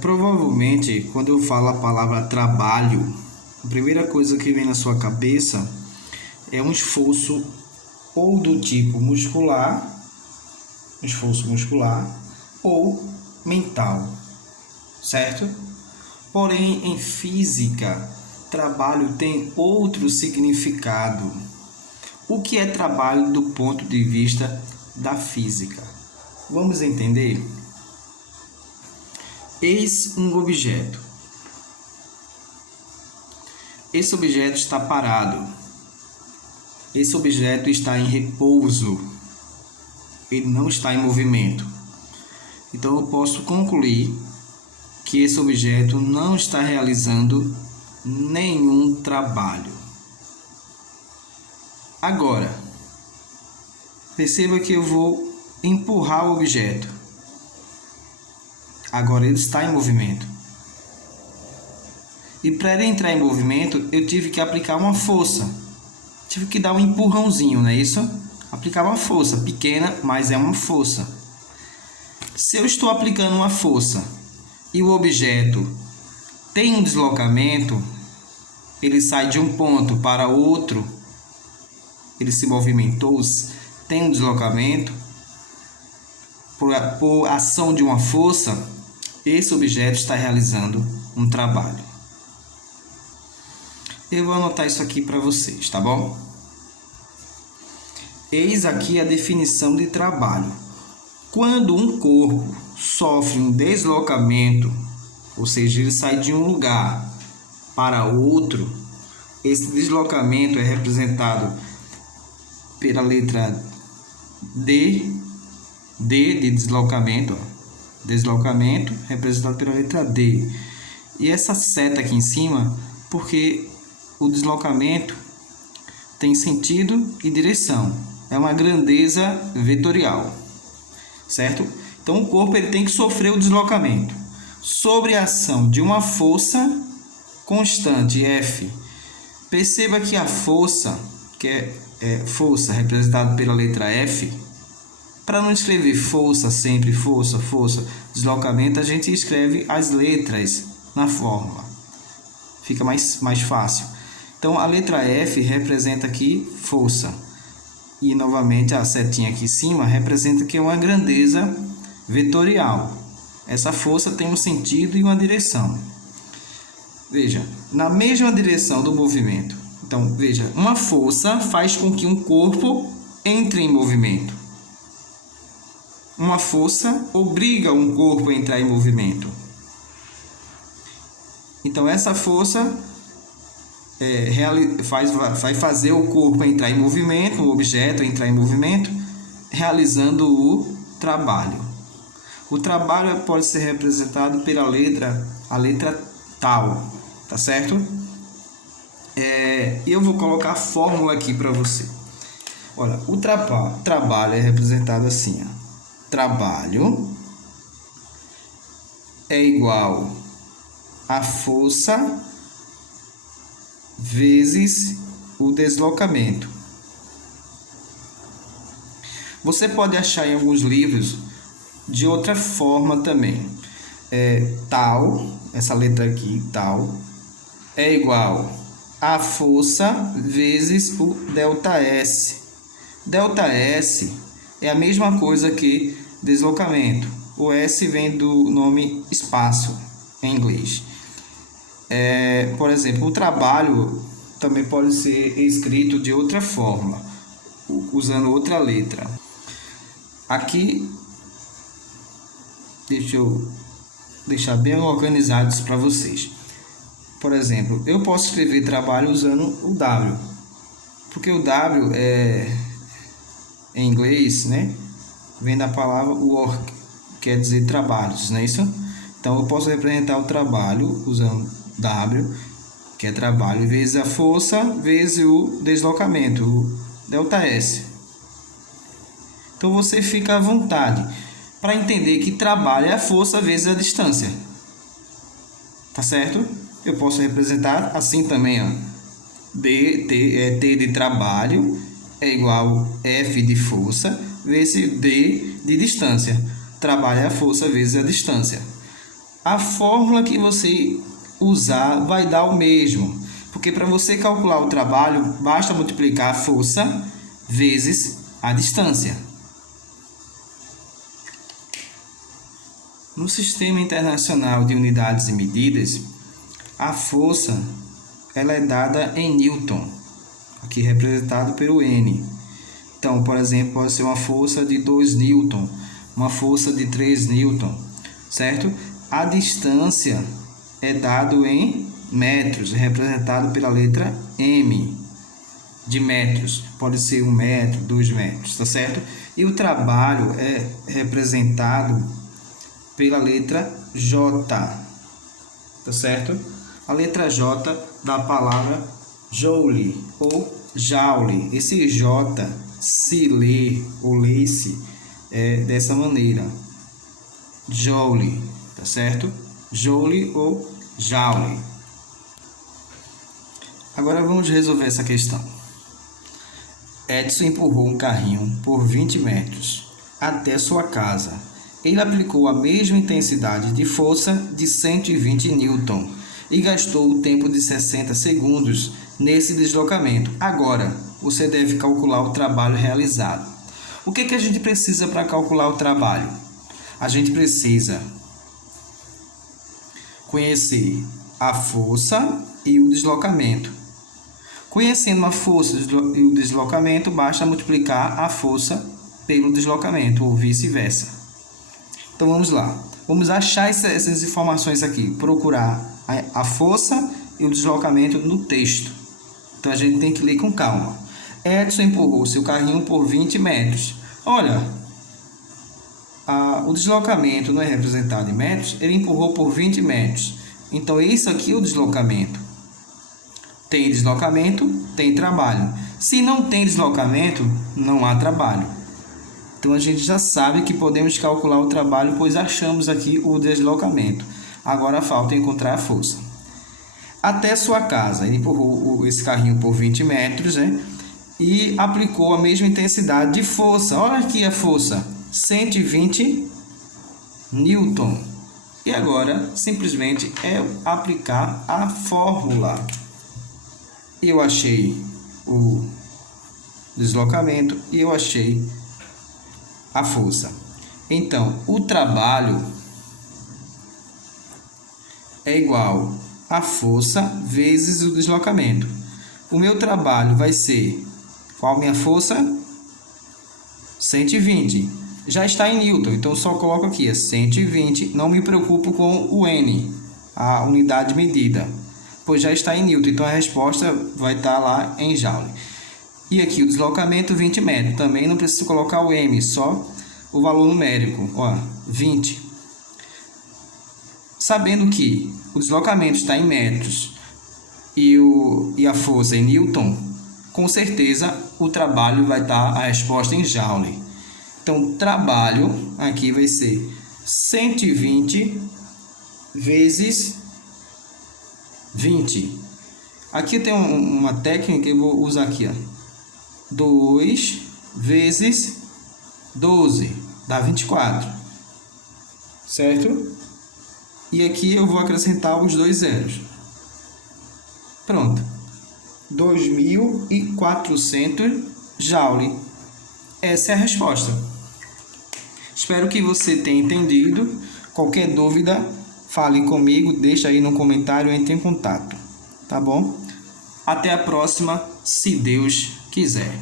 Provavelmente, quando eu falo a palavra trabalho, a primeira coisa que vem na sua cabeça é um esforço ou do tipo muscular, esforço muscular, ou mental, certo? Porém, em física, trabalho tem outro significado. O que é trabalho do ponto de vista da física? Vamos entender? Eis um objeto. Esse objeto está parado. Esse objeto está em repouso. Ele não está em movimento. Então eu posso concluir que esse objeto não está realizando nenhum trabalho. Agora, perceba que eu vou empurrar o objeto. Agora ele está em movimento. E para ele entrar em movimento, eu tive que aplicar uma força. Tive que dar um empurrãozinho, não é isso? Aplicar uma força, pequena, mas é uma força. Se eu estou aplicando uma força e o objeto tem um deslocamento, ele sai de um ponto para outro, ele se movimentou, tem um deslocamento, por ação de uma força, esse objeto está realizando um trabalho. Eu vou anotar isso aqui para vocês, tá bom? Eis aqui a definição de trabalho. Quando um corpo sofre um deslocamento, ou seja, ele sai de um lugar para outro, esse deslocamento é representado pela letra D, D de deslocamento, deslocamento representado pela letra D. E essa seta aqui em cima, porque o deslocamento tem sentido e direção. É uma grandeza vetorial, certo? Então o corpo ele tem que sofrer o deslocamento sobre a ação de uma força constante F. Perceba que a força, que é força representada pela letra F, para não escrever força sempre, força, deslocamento, a gente escreve as letras na fórmula. Fica mais fácil. Então a letra F representa aqui força. E novamente a setinha aqui em cima representa que é uma grandeza vetorial. Essa força tem um sentido e uma direção. Veja, na mesma direção do movimento. Então, veja, uma força faz com que um corpo entre em movimento. Uma força obriga um corpo a entrar em movimento. Então, essa força vai fazer o corpo entrar em movimento, o objeto entrar em movimento, realizando o trabalho. O trabalho pode ser representado pela a letra tal, tá certo? Eu vou colocar a fórmula aqui para você. Olha, o trabalho é representado assim, ó. Trabalho é igual a força vezes o deslocamento. Você pode achar em alguns livros de outra forma também. Tal, essa letra aqui, tal, é igual a força vezes o ΔS. ΔS é a mesma coisa que deslocamento. O S vem do nome espaço em inglês. Por exemplo, o trabalho também pode ser escrito de outra forma, usando outra letra. Aqui, deixa eu deixar bem organizado isso para vocês. Por exemplo, eu posso escrever trabalho usando o W, porque o W em inglês, né, vem da palavra work, quer dizer trabalhos, não é isso? Então eu posso representar o trabalho usando W, que é trabalho, vezes a força, vezes o deslocamento, o ΔS. Então você fica à vontade para entender que trabalho é a força vezes a distância. Tá certo? Eu posso representar assim também, ó. T de trabalho é igual F de força vezes D de distância. Trabalho é a força vezes a distância. a fórmula que você usar vai dar o mesmo. Porque para você calcular o trabalho, basta multiplicar a força vezes a distância. No Sistema Internacional de Unidades e Medidas, a força ela é dada em Newton, aqui representado pelo N. Então, por exemplo, pode ser uma força de 2 Newton, uma força de 3 Newton, certo? A distância é dado em metros, representado pela letra M, de metros. Pode ser 1 metro, 2 metros, tá certo? E o trabalho é representado pela letra J, tá certo? A letra J da palavra joule ou joule. Esse J se lê ou lê-se dessa maneira, joule, tá certo? Joule ou joule. Agora vamos resolver essa questão. Edson empurrou um carrinho por 20 metros até sua casa. Ele aplicou a mesma intensidade de força de 120 Newton e gastou o tempo de 60 segundos nesse deslocamento. Agora, você deve calcular o trabalho realizado. O que a gente precisa para calcular o trabalho? A gente precisa conhecer a força e o deslocamento. Conhecendo a força e o deslocamento, basta multiplicar a força pelo deslocamento, ou vice-versa. Então vamos lá. Vamos achar essas informações aqui. Procurar a força e o deslocamento no texto. Então a gente tem que ler com calma. Edson empurrou seu carrinho por 20 metros. Olha, o deslocamento não é representado em metros. Ele empurrou por 20 metros. Então isso aqui é o deslocamento. Tem deslocamento, tem trabalho. Se não tem deslocamento, não há trabalho. Então a gente já sabe que podemos calcular o trabalho, pois achamos aqui o deslocamento. Agora falta encontrar a força. Até sua casa, ele empurrou esse carrinho por 20 metros, né? E aplicou a mesma intensidade de força. Olha aqui a força, 120 Newton. E agora, simplesmente, é aplicar a fórmula. Eu achei o deslocamento e eu achei a força. Então, o trabalho é igual a força vezes o deslocamento. O meu trabalho vai ser, qual a minha força? 120. Já está em Newton, então eu só coloco aqui, 120. Não me preocupo com o N, a unidade medida, pois já está em Newton, então a resposta vai estar lá em Joule. E aqui o deslocamento 20 metros, também não preciso colocar o M, só o valor numérico, ó, 20. Sabendo que o deslocamento está em metros e a força em Newton, com certeza o trabalho vai estar a resposta em Joule. Então, o trabalho aqui vai ser 120 vezes 20. Aqui tem uma técnica que eu vou usar aqui, ó. 2 vezes 12 dá 24, certo? E aqui eu vou acrescentar os 2 zeros. Pronto. 2.400 Joule. Essa é a resposta. Espero que você tenha entendido. Qualquer dúvida, fale comigo, deixa aí no comentário, entre em contato. Tá bom? Até a próxima, se Deus quiser.